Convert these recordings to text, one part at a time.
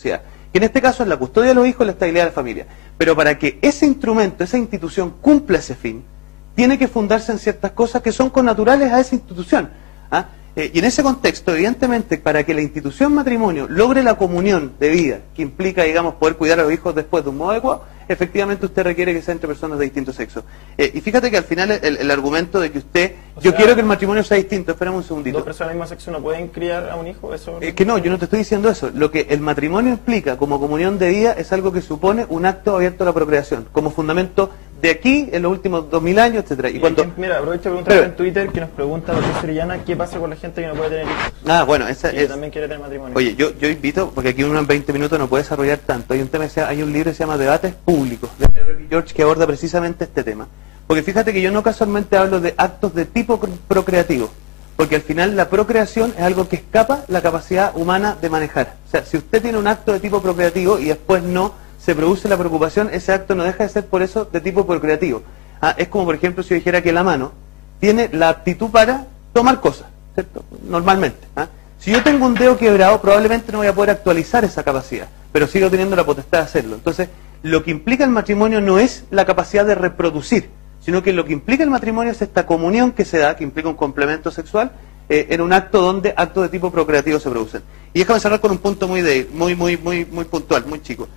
sociedad, que en este caso es la custodia de los hijos y la estabilidad de la familia. Pero para que ese instrumento, esa institución cumpla ese fin, tiene que fundarse en ciertas cosas que son connaturales a esa institución. ¿Ah? Y en ese contexto, evidentemente, para que la institución matrimonio logre la comunión de vida, que implica, digamos, poder cuidar a los hijos después de un modo adecuado, efectivamente usted requiere que sea entre personas de distinto sexo. Y fíjate que al final el argumento de que usted, yo quiero que el matrimonio sea distinto, espérame un segundito. ¿Dos personas del mismo sexo no pueden criar a un hijo? ¿Eso? Que no, yo no te estoy diciendo eso. Lo que el matrimonio implica como comunión de vida es algo que supone un acto abierto a la procreación, como fundamento de aquí en los últimos 2000 años, etcétera. Y cuando, mira, aprovecho de preguntar en Twitter que nos pregunta Patricia Orellana qué pasa con la gente que no puede tener hijos. Ah, bueno, esa es. También quiere tener matrimonio. Oye, yo invito, porque aquí uno en 20 minutos no puede desarrollar tanto. Hay un tema, hay un libro que se llama Debates Públicos de R.B. George que aborda precisamente este tema. Porque fíjate que yo no casualmente hablo de actos de tipo procreativo, porque al final la procreación es algo que escapa la capacidad humana de manejar. O sea, si usted tiene un acto de tipo procreativo y después no se produce la preocupación, ese acto no deja de ser por eso de tipo procreativo. Es como, por ejemplo, si yo dijera que la mano tiene la aptitud para tomar cosas, ¿cierto? Normalmente. Si yo tengo un dedo quebrado, probablemente no voy a poder actualizar esa capacidad, pero sigo teniendo la potestad de hacerlo. Entonces, lo que implica el matrimonio no es la capacidad de reproducir, sino que lo que implica el matrimonio es esta comunión que se da, que implica un complemento sexual, en un acto donde actos de tipo procreativo se producen. Y déjame cerrar con un punto muy puntual, muy chico.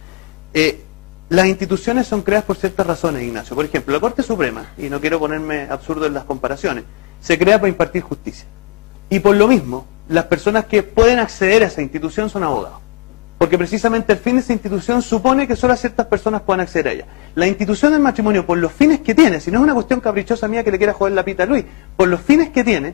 Las instituciones son creadas por ciertas razones, Ignacio. Por ejemplo, la Corte Suprema, y no quiero ponerme absurdo en las comparaciones, se crea para impartir justicia. Y por lo mismo, las personas que pueden acceder a esa institución son abogados. Porque precisamente el fin de esa institución supone que solo ciertas personas puedan acceder a ella. La institución del matrimonio, por los fines que tiene, si no es una cuestión caprichosa mía que le quiera joder la pita a Luis, por los fines que tiene,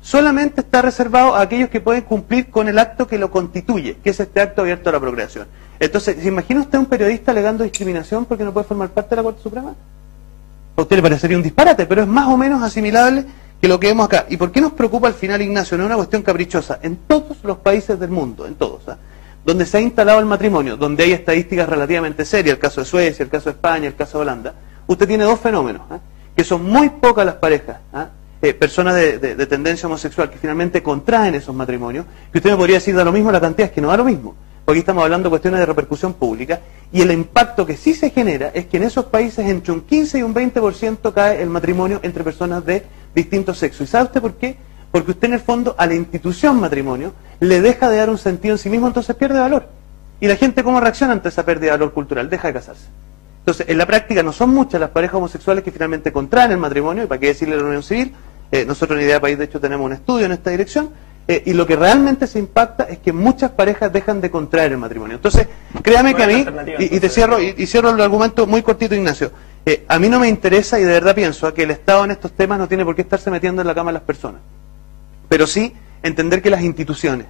solamente está reservado a aquellos que pueden cumplir con el acto que lo constituye, que es este acto abierto a la procreación. Entonces, ¿se imagina usted un periodista alegando discriminación porque no puede formar parte de la Corte Suprema? A usted le parecería un disparate, pero es más o menos asimilable que lo que vemos acá. ¿Y por qué nos preocupa al final, Ignacio? No es una cuestión caprichosa. En todos los países del mundo, en todos, donde se ha instalado el matrimonio, donde hay estadísticas relativamente serias, el caso de Suecia, el caso de España, el caso de Holanda, usted tiene dos fenómenos, que son muy pocas las parejas, personas de tendencia homosexual que finalmente contraen esos matrimonios, que usted me podría decir da lo mismo, la cantidad es que no da lo mismo. Porque aquí estamos hablando de cuestiones de repercusión pública, y el impacto que sí se genera es que en esos países entre un 15 y un 20% cae el matrimonio entre personas de distintos sexos. ¿Y sabe usted por qué? Porque usted en el fondo a la institución matrimonio le deja de dar un sentido en sí mismo, entonces pierde valor. ¿Y la gente cómo reacciona ante esa pérdida de valor cultural? Deja de casarse. Entonces, en la práctica no son muchas las parejas homosexuales que finalmente contraen el matrimonio, y para qué decirle la unión civil, nosotros en Idea País de hecho tenemos un estudio en esta dirección, y lo que realmente se impacta es que muchas parejas dejan de contraer el matrimonio. Entonces, créame que a mí, y te cierro, y cierro el argumento muy cortito, Ignacio, a mí no me interesa, y de verdad pienso, que el Estado en estos temas no tiene por qué estarse metiendo en la cama de las personas, pero sí entender que las instituciones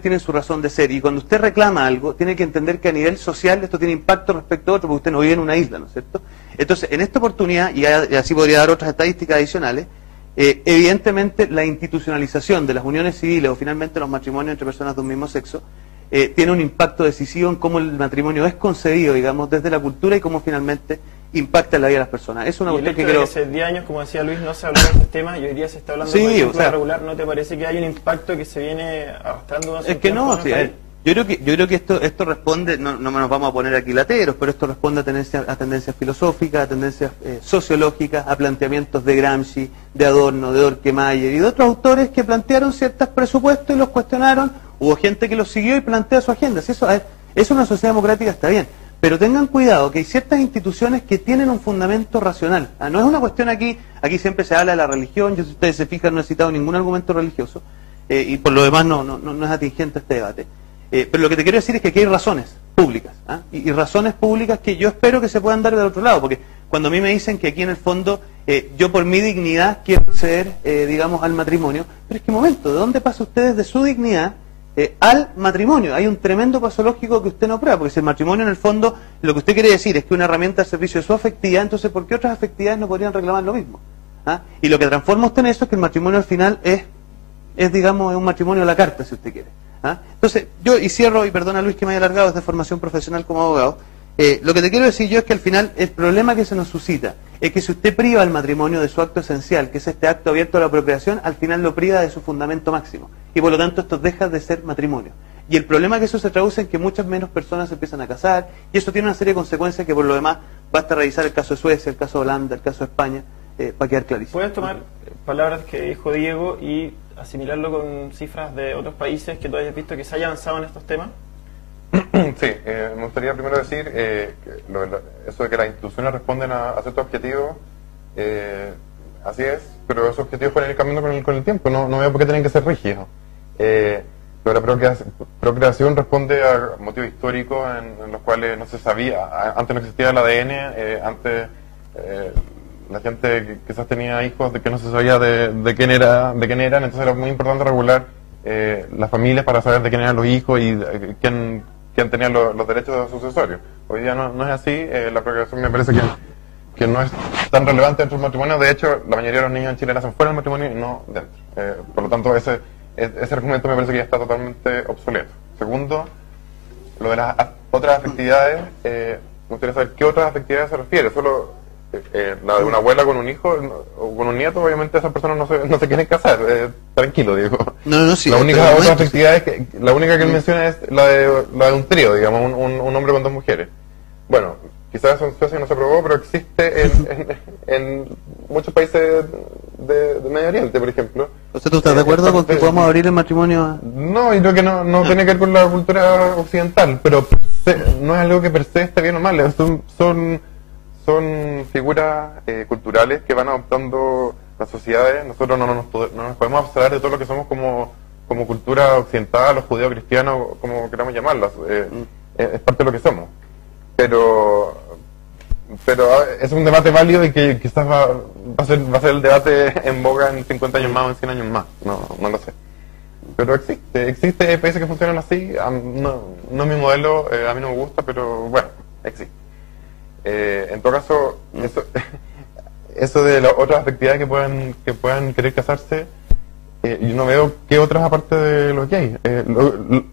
tienen su razón de ser, y cuando usted reclama algo, tiene que entender que a nivel social esto tiene impacto respecto a otro, porque usted no vive en una isla, ¿no es cierto? Entonces, en esta oportunidad, y así podría dar otras estadísticas adicionales, evidentemente la institucionalización de las uniones civiles o finalmente los matrimonios entre personas de un mismo sexo tiene un impacto decisivo en cómo el matrimonio es concebido, digamos, desde la cultura y cómo finalmente impacta en la vida de las personas. Es una cuestión que creo... hace 10 años, como decía Luis, no se habló de estos temas y hoy día se está hablando de matrícula regular. ¿No te parece que hay un impacto que se viene arrastrando? Es que no, yo creo que esto responde, no nos vamos a poner aquí lateros, pero esto responde a tendencias filosóficas, a tendencias sociológicas, a planteamientos de Gramsci, de Adorno, de Dorquemayer y de otros autores que plantearon ciertos presupuestos y los cuestionaron. Hubo gente que los siguió y plantea su agenda. Si eso es una sociedad democrática, está bien. Pero tengan cuidado que hay ciertas instituciones que tienen un fundamento racional. No es una cuestión aquí siempre se habla de la religión, yo si ustedes se fijan no he citado ningún argumento religioso, y por lo demás no es atingente este debate. Pero lo que te quiero decir es que aquí hay razones públicas, y razones públicas que yo espero que se puedan dar del otro lado, porque cuando a mí me dicen que aquí en el fondo yo por mi dignidad quiero acceder, digamos, al matrimonio, pero es que un momento, ¿de dónde pasa ustedes de su dignidad al matrimonio? Hay un tremendo paso lógico que usted no prueba, porque si el matrimonio en el fondo lo que usted quiere decir es que una herramienta al servicio de su afectividad, entonces ¿por qué otras afectividades no podrían reclamar lo mismo? Y lo que transforma usted en eso es que el matrimonio al final es digamos, un matrimonio a la carta, si usted quiere. Entonces, yo, y cierro, y perdona Luis que me haya alargado desde formación profesional como abogado, lo que te quiero decir yo es que al final el problema que se nos suscita es que si usted priva al matrimonio de su acto esencial, que es este acto abierto a la procreación, al final lo priva de su fundamento máximo. Y por lo tanto esto deja de ser matrimonio. Y el problema es que eso se traduce en que muchas menos personas se empiezan a casar, y eso tiene una serie de consecuencias que por lo demás basta revisar el caso de Suecia, el caso de Holanda, el caso de España, para quedar clarísimo. ¿Puedes tomar palabras que dijo Diego y asimilarlo con cifras de otros países que tú hayas visto que se haya avanzado en estos temas? Sí, me gustaría primero decir que eso de que las instituciones responden a ciertos objetivos, así es, pero esos objetivos pueden ir cambiando con el tiempo, no veo por qué tienen que ser rígidos. Pero la procreación responde a motivos históricos en los cuales no se sabía, antes no existía el ADN, antes la gente quizás tenía hijos de que no se sabía de quién eran, entonces era muy importante regular las familias para saber de quién eran los hijos y quién tenía los derechos sucesorios. Hoy día no es así, la procreación me parece que no es tan relevante dentro del matrimonio. De hecho, la mayoría de los niños en Chile nacen fuera del matrimonio y no dentro. Por lo tanto, ese argumento me parece que ya está totalmente obsoleto. Segundo, lo de las otras afectividades, me gustaría saber qué otras afectividades se refiere. Solo la de una abuela con un hijo o con un nieto, obviamente esas personas no se quieren casar. Tranquilo, digo. No, sí. La única otra afectividad la única que él menciona es la de un trío, digamos, un hombre con dos mujeres. Bueno, quizás eso en Suecia no se aprobó, pero existe en muchos países de Medio Oriente, por ejemplo. O sea, ¿tú estás de acuerdo con que podamos abrir el matrimonio? No, y creo que no tiene que ver con la cultura occidental, pero no es algo que per se esté bien o mal. Son figuras culturales que van adoptando las sociedades. Nosotros no nos podemos abstraer de todo lo que somos como cultura occidental o judeo-cristiana, como queramos llamarlas. Es parte de lo que somos. Pero es un debate válido y que quizás va a ser el debate en boga en 50 años más o en 100 años más. No lo sé. Pero existe países que funcionan así. No es mi modelo, a mí no me gusta, pero bueno, existe. En todo caso, eso de las otras afectividades que puedan querer casarse, yo no veo qué otras aparte de lo que hay.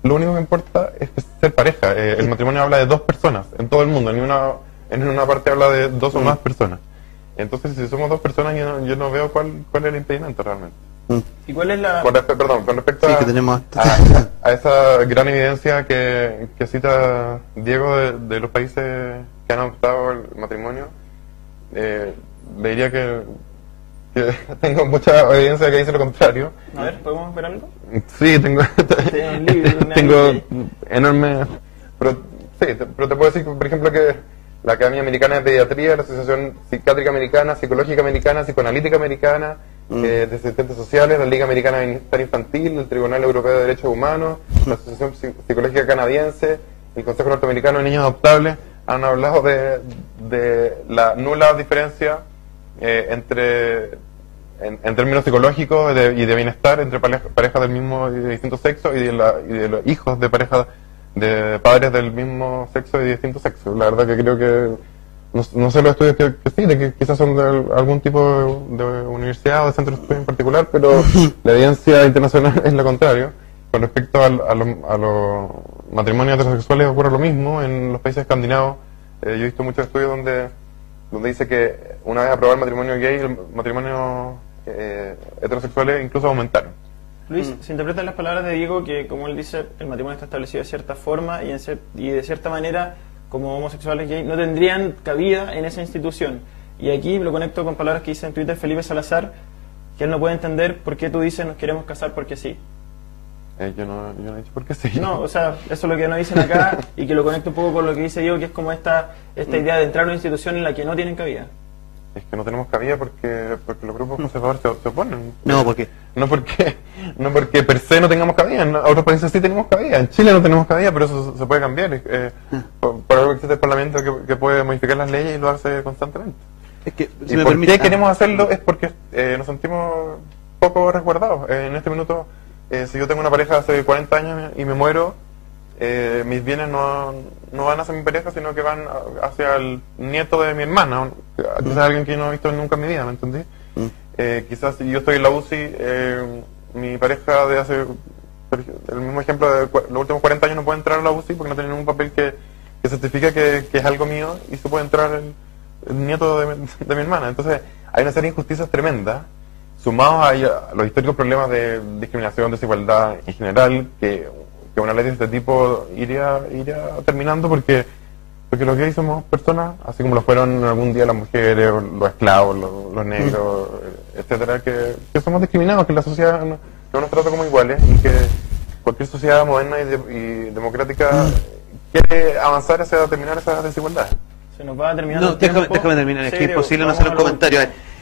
Lo único que importa es ser pareja. El matrimonio habla de dos personas en todo el mundo, en una parte habla de dos o más personas. Entonces, si somos dos personas, yo no veo cuál es el impedimento realmente. ¿Y cuál es la...? Con respecto a esa gran evidencia que cita Diego de los países que han adoptado el matrimonio, le diría que tengo mucha evidencia que dice lo contrario. A ver, ¿podemos ver algo? Sí, tengo enorme... Pero te puedo decir, por ejemplo, que la Academia Americana de Pediatría, la Asociación Psiquiátrica Americana, Psicológica Americana, Psicoanalítica Americana, de Asistentes Sociales, la Liga Americana de Bienestar Infantil, el Tribunal Europeo de Derechos Humanos, la Asociación Psicológica Canadiense, el Consejo Norteamericano de Niños Adoptables, han hablado de la nula diferencia en términos psicológicos y de bienestar entre parejas del mismo y de distinto sexo y de los hijos de parejas de padres del mismo sexo y de distinto sexo. La verdad que creo que no sé los estudios que sí, de que quizás son de algún tipo de universidad o de centro de estudio en particular, pero la evidencia internacional es lo contrario. Con respecto a los matrimonios heterosexuales ocurre lo mismo. En los países escandinavos yo he visto muchos estudios donde dice que una vez aprobado el matrimonio gay, el matrimonio heterosexuales incluso aumentaron. Luis, se interpretan las palabras de Diego que, como él dice, el matrimonio está establecido de cierta forma y de cierta manera, como homosexuales gay, no tendrían cabida en esa institución. Y aquí lo conecto con palabras que dice en Twitter Felipe Salazar, que él no puede entender por qué tú dices nos queremos casar porque sí. Yo no he dicho por qué sí. No, o sea, eso es lo que nos dicen acá y que lo conecto un poco con lo que dice Diego, que es como esta idea de entrar a una institución en la que no tienen cabida. Es que no tenemos cabida porque los grupos conservadores se oponen. No, ¿por qué? No porque per se no tengamos cabida. En otros países sí tenemos cabida. En Chile no tenemos cabida, pero eso se puede cambiar. Por algo existe el Parlamento que puede modificar las leyes y lo hace constantemente. Es que, si ¿Y por qué queremos hacerlo? Es porque nos sentimos poco resguardados. En este minuto, si yo tengo una pareja hace 40 años y me muero, mis bienes no van hacia mi pareja, sino que van hacia el nieto de mi hermana, quizás alguien que yo no he visto nunca en mi vida, ¿me entendí? Quizás si yo estoy en la UCI, mi pareja de hace, el mismo ejemplo, de los últimos 40 años no puede entrar a la UCI porque no tiene ningún papel que certifique que es algo mío y se puede entrar el nieto de mi hermana. Entonces hay una serie de injusticias tremendas, sumados a los históricos problemas de discriminación, desigualdad en general, que una ley de este tipo iría terminando porque los gays somos personas, así como lo fueron algún día las mujeres, los esclavos, los negros, etcétera, que somos discriminados, que la sociedad no nos trata como iguales y que cualquier sociedad moderna y democrática quiere avanzar hacia terminar esas desigualdades. Se nos va terminando. No, déjame terminar, es que es imposible no hacer un comentario.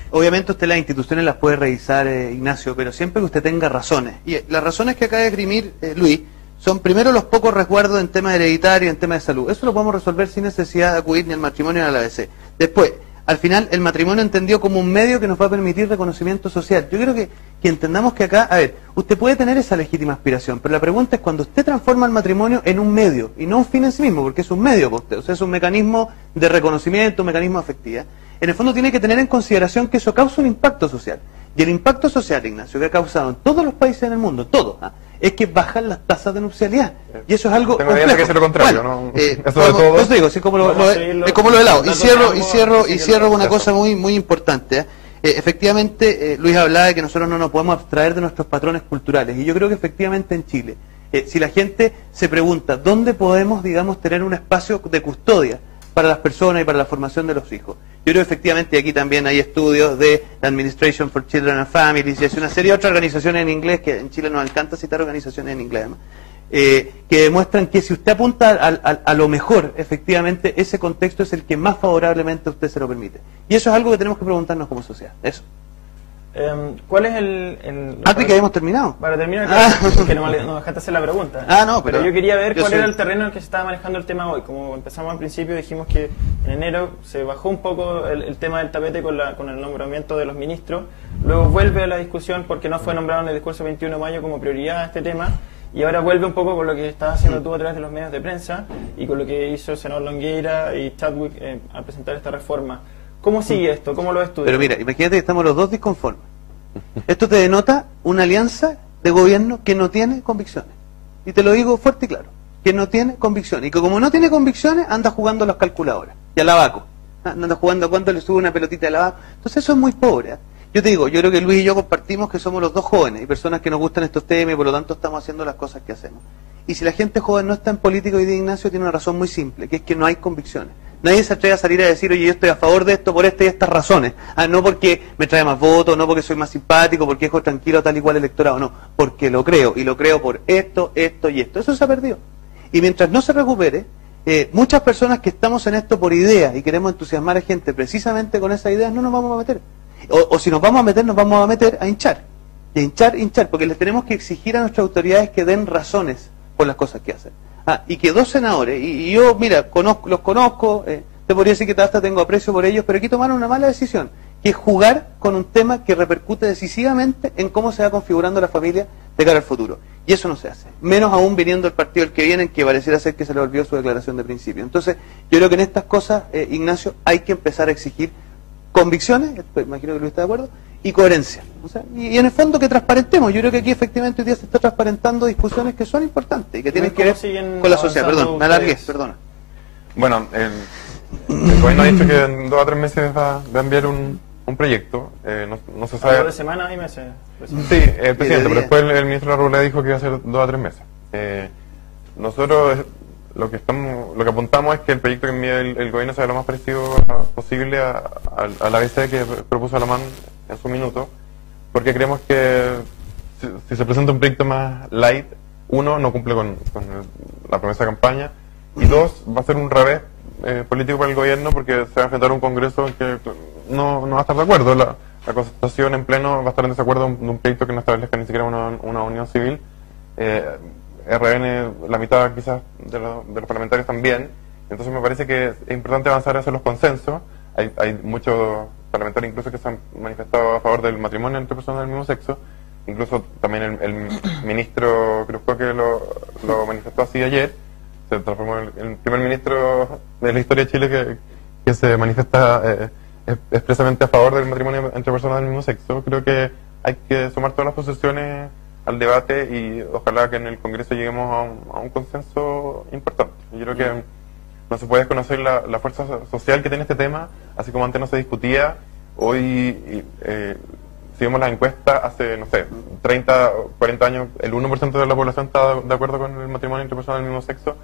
Obviamente usted las instituciones las puede revisar, Ignacio, pero siempre que usted tenga razones. Y las razones que acaba de esgrimir Luis son primero los pocos resguardos en temas hereditarios, en temas de salud. Eso lo podemos resolver sin necesidad de acudir ni al matrimonio ni a la ABC. Después, al final, el matrimonio entendido como un medio que nos va a permitir reconocimiento social. Yo creo que entendamos que acá, a ver, usted puede tener esa legítima aspiración, pero la pregunta es cuando usted transforma el matrimonio en un medio y no un fin en sí mismo, porque es un medio para usted, o sea, es un mecanismo de reconocimiento, un mecanismo de afectividad. En el fondo tiene que tener en consideración que eso causa un impacto social. Y el impacto social, Ignacio, que ha causado en todos los países en el mundo, todos, es que bajan las tasas de nupcialidad. Y eso es algo tengo idea de que es lo contrario, bueno, ¿no? Eso de todo. Eso digo, sí, como lo he helado. Y cierro una cosa muy importante. Efectivamente, Luis hablaba de que nosotros no nos podemos abstraer de nuestros patrones culturales. Y yo creo que efectivamente en Chile, si la gente se pregunta dónde podemos, digamos, tener un espacio de custodia para las personas y para la formación de los hijos. Yo creo efectivamente, y aquí también hay estudios de la Administration for Children and Families, y es una serie de otras organizaciones en inglés, que en Chile nos encanta citar organizaciones en inglés, ¿no? Que demuestran que si usted apunta a lo mejor, efectivamente, ese contexto es el que más favorablemente a usted se lo permite. Y eso es algo que tenemos que preguntarnos como sociedad. Eso. ¿Cuál es el antes que hayamos terminado. Para terminar, que no dejaste hacer la pregunta. No, pero yo quería ver cuál era el terreno en el que se estaba manejando el tema hoy. Como empezamos al principio, dijimos que en enero se bajó un poco el tema del tapete con el nombramiento de los ministros. Luego vuelve a la discusión porque no fue nombrado en el discurso 21 de mayo como prioridad este tema. Y ahora vuelve un poco con lo que estás haciendo tú a través de los medios de prensa y con lo que hizo el senador Longueira y Chadwick al presentar esta reforma. ¿Cómo sigue esto? ¿Cómo lo estudias? Pero mira, imagínate que estamos los dos disconformes. Esto te denota una alianza de gobierno que no tiene convicciones. Y te lo digo fuerte y claro, que no tiene convicciones. Y que como no tiene convicciones, anda jugando a las calculadoras y al abaco. Anda jugando a cuánto le sube una pelotita de abaco. Entonces eso es muy pobre. Yo te digo, yo creo que Luis y yo compartimos que somos los dos jóvenes y personas que nos gustan estos temas y por lo tanto estamos haciendo las cosas que hacemos. Y si la gente joven no está en política hoy día, Ignacio, tiene una razón muy simple, que es que no hay convicciones. Nadie se atreve a salir a decir, oye, yo estoy a favor de esto por esta y estas razones. No porque me trae más votos, no porque soy más simpático, porque dejo tranquilo tal y cual electorado, no. Porque lo creo, y lo creo por esto, esto y esto. Eso se ha perdido. Y mientras no se recupere, muchas personas que estamos en esto por ideas y queremos entusiasmar a gente precisamente con esas ideas, no nos vamos a meter. O si nos vamos a meter a hinchar. Y a hinchar, porque les tenemos que exigir a nuestras autoridades que den razones por las cosas que hacen. Y que dos senadores, y yo, mira, los conozco, te podría decir que hasta tengo aprecio por ellos, pero aquí tomaron una mala decisión, que es jugar con un tema que repercute decisivamente en cómo se va configurando la familia de cara al futuro. Y eso no se hace. Menos aún viniendo del partido el que viene, que pareciera ser que se le olvidó su declaración de principio. Entonces, yo creo que en estas cosas, Ignacio, hay que empezar a exigir convicciones, imagino que Luis está de acuerdo, y coherencia. O sea, y en el fondo que transparentemos. Yo creo que aquí efectivamente hoy día se está transparentando discusiones que son importantes y que tienen que ver con la sociedad. Perdón, me alargué, perdona. Bueno, el gobierno ha dicho que en 2 a 3 meses va a enviar un proyecto. No se sabe. ¿De semanas y meses? Sí, el presidente, pero después el ministro de la Ruralidad dijo que iba a ser 2 a 3 meses. Nosotros lo que apuntamos es que el proyecto que envíe el gobierno sea lo más parecido posible a la ABC que propuso Alamán en su minuto, porque creemos que si se presenta un proyecto más light, uno, no cumple con la promesa de campaña, y dos, va a ser un revés político para el gobierno porque se va a enfrentar a un Congreso que no va a estar de acuerdo. La Concertación en pleno va a estar en desacuerdo de un proyecto que no establezca ni siquiera una unión civil. RN, la mitad quizás de los parlamentarios también. Entonces me parece que es importante avanzar hacia los consensos. Hay muchos parlamentarios incluso que se han manifestado a favor del matrimonio entre personas del mismo sexo. Incluso también el ministro Cruzco que lo manifestó así ayer. Se transformó en el primer ministro de la historia de Chile que se manifiesta expresamente a favor del matrimonio entre personas del mismo sexo. Creo que hay que sumar todas las posiciones al debate y ojalá que en el Congreso lleguemos a un consenso importante. Yo creo que no se puede desconocer la fuerza social que tiene este tema, así como antes no se discutía, hoy si vemos las encuestas, hace, no sé, 30 o 40 años, el 1% de la población está de acuerdo con el matrimonio entre personas del mismo sexo.